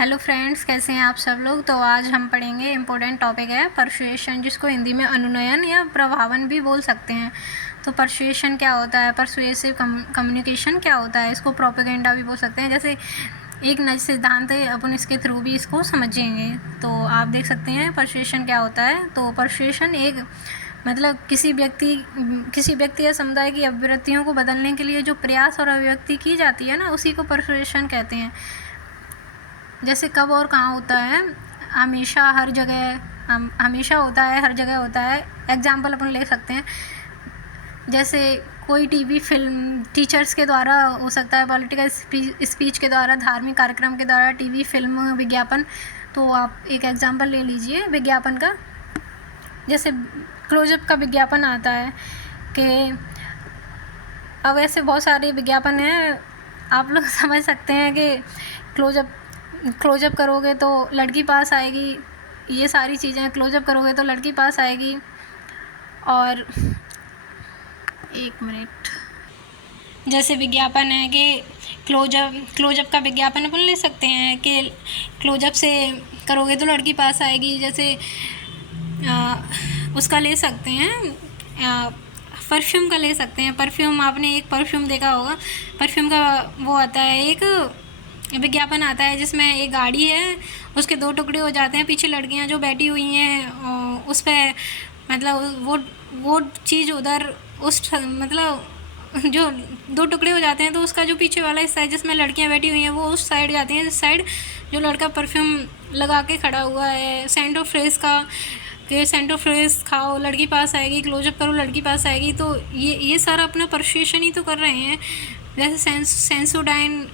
Hello friends, कैसे हैं आप सब लोग। तो आज हम पढ़ेंगे इम्पोर्टेंट टॉपिक है परसुएशन, जिसको हिंदी में अनुनयन या प्रभावन भी बोल सकते हैं। तो परसुएशन क्या होता है, परसुएसिव कम्युनिकेशन क्या होता है, इसको प्रोपेगेंडा भी बोल सकते हैं। जैसे एक नए सिद्धांत है, अपन इसके थ्रू भी इसको समझेंगे। तो आप देख सकते हैं परसुएशन क्या होता है। तो परसुएशन एक मतलब किसी व्यक्ति या समुदाय की अभिवृत्तियों को बदलने के लिए जो प्रयास और अभिव्यक्ति की जाती है ना, उसी को परसुएशन कहते हैं। जैसे कब और कहाँ होता है, हमेशा हर जगह हमेशा होता है, हर जगह होता है। एग्जाम्पल अपन ले सकते हैं, जैसे कोई टीवी फिल्म टीचर्स के द्वारा हो सकता है, पॉलिटिकल स्पीच के द्वारा, धार्मिक कार्यक्रम के द्वारा, टीवी फिल्म, विज्ञापन। तो आप एक एग्जाम्पल ले लीजिए विज्ञापन का। जैसे क्लोजअप का विज्ञापन आता है कि अब ऐसे बहुत सारे विज्ञापन हैं, आप लोग समझ सकते हैं कि क्लोजअप करोगे तो लड़की पास आएगी, ये सारी चीज़ें। क्लोजअप करोगे तो लड़की पास आएगी। और एक मिनट, जैसे विज्ञापन है कि क्लोजअप का विज्ञापन अपन ले सकते हैं कि क्लोजअप से करोगे तो लड़की पास आएगी। जैसे उसका ले सकते हैं, परफ्यूम का ले सकते हैं। परफ्यूम, आपने एक परफ्यूम देखा होगा, परफ्यूम का वो आता है, एक विज्ञापन आता है जिसमें एक गाड़ी है, उसके दो टुकड़े हो जाते हैं, पीछे लड़कियां जो बैठी हुई हैं उस पर, मतलब वो चीज़ उधर उस मतलब जो दो टुकड़े हो जाते हैं, तो उसका जो पीछे वाला हिस्सा है जिसमें लड़कियां बैठी हुई हैं वो उस साइड जाती हैं, जिस साइड जो लड़का परफ्यूम लगा के खड़ा हुआ है। सेंटो फ्रेश का कि सेंटो फ्रेश खाओ लड़की पास आएगी, क्लोजअप करो लड़की पास आएगी। तो ये सारा अपना परसुएशन ही तो कर रहे हैं। जैसे सेंसोडाइन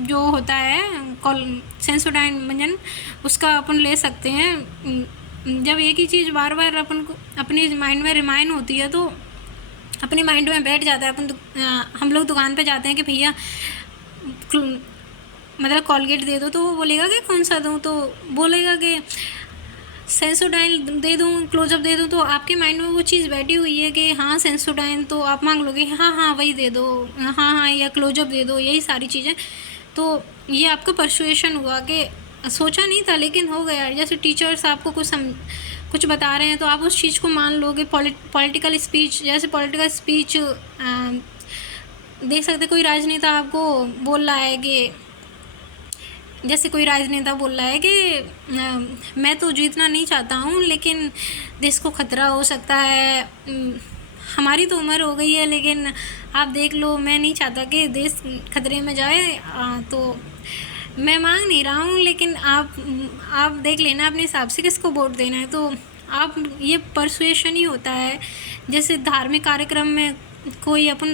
जो होता है, सेंसोडाइन मंजन, उसका अपन ले सकते हैं। जब एक ही चीज़ बार बार अपन को अपनी माइंड में रिमाइंड होती है तो अपनी माइंड में बैठ जाता है। हम लोग दुकान पे जाते हैं कि भैया मतलब कॉलगेट दे दो, तो वो बोलेगा कि कौन सा दूँ, तो बोलेगा कि सेंसोडाइन दे दूँ, क्लोजअप दे दूँ। तो आपके माइंड में वो चीज़ बैठी हुई है कि हाँ सेंसोडाइन, तो आप मांग लोगे हाँ वही दे दो, हाँ या क्लोजअप दे दो, यही सारी चीज़ें। तो ये आपका परसुएशन हुआ कि सोचा नहीं था लेकिन हो गया। जैसे टीचर्स आपको कुछ बता रहे हैं तो आप उस चीज़ को मान लोगे। पॉलिटिकल स्पीच, जैसे पॉलिटिकल स्पीच देख सकते, कोई राजनेता आपको बोल रहा है कि, जैसे कोई राजनेता बोल रहा है कि मैं तो जीतना नहीं चाहता हूँ लेकिन देश को खतरा हो सकता है, हमारी तो उम्र हो गई है लेकिन आप देख लो, मैं नहीं चाहता कि देश खतरे में जाए, तो मैं मांग नहीं रहा हूँ, लेकिन आप देख लेना अपने हिसाब से किसको वोट देना है। तो आप, ये परसुएशन ही होता है। जैसे धार्मिक कार्यक्रम में अपन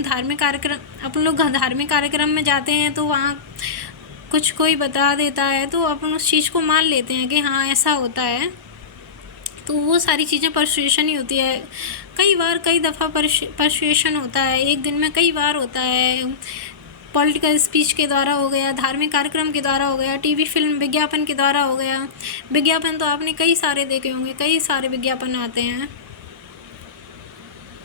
लोग धार्मिक कार्यक्रम में जाते हैं तो वहाँ कुछ कोई बता देता है तो अपन उस चीज़ को मान लेते हैं कि हाँ ऐसा होता है। तो वो सारी चीज़ें परसुएशन ही होती है। कई दफ़ा परसुएशन होता है, एक दिन में कई बार होता है। पॉलिटिकल स्पीच के द्वारा हो गया, धार्मिक कार्यक्रम के द्वारा हो गया, टीवी फिल्म विज्ञापन के द्वारा हो गया। विज्ञापन तो आपने कई सारे देखे होंगे, कई सारे विज्ञापन आते हैं।